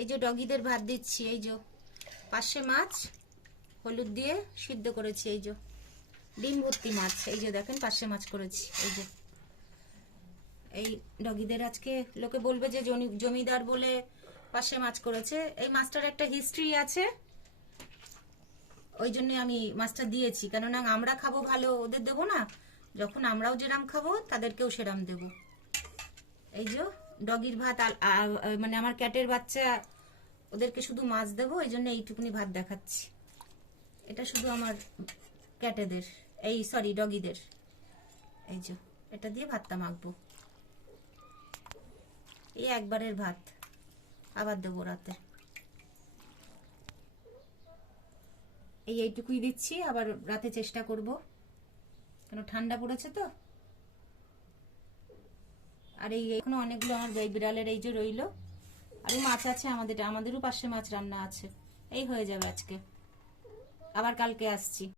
এই যে ডগিদের ভাত দিচ্ছি, এই যে পার্শে মাছ হলুদ দিয়ে সিদ্ধ করেছি, এই যে ডিম ভর্তি মাছ, এই যে দেখেন পার্শে মাছ করেছি। এই যে এই ডগিদের আজকে লোকে বলবে যে জমিদার বলে পার্শে মাছ করেছে। এই মাছটার একটা হিস্ট্রি আছে, ওই জন্য আমি মাছটা দিয়েছি, কেননা আমরা খাবো ভালো, ওদের দেবো না? যখন আমরাও যেরাম খাবো তাদেরকেও সেরাম দেব। এই যে ডগির ভাত, মানে আমার ক্যাটের বাচ্চা, ওদেরকে শুধু মাছ দেবো, এই জন্য এইটুকুনি ভাত দেখাচ্ছি। এটা শুধু আমার ক্যাটেদের, এই সরি ডগিদের। এই যে এটা দিয়ে ভাতটা মাখবো, এই একবারের ভাত, আবার দেবো রাতে। এইটুকুই দিচ্ছি, আবার রাতে চেষ্টা করব, কেন ঠান্ডা পড়েছে তো। আর এই এখনো অনেকগুলো আমার বিড়ালের এই যে রইলো, আরো মাছ আছে, আমাদেরও পাশে মাছ রান্না আছে। এই হয়ে যাবে আজকে, আবার কালকে আসছি।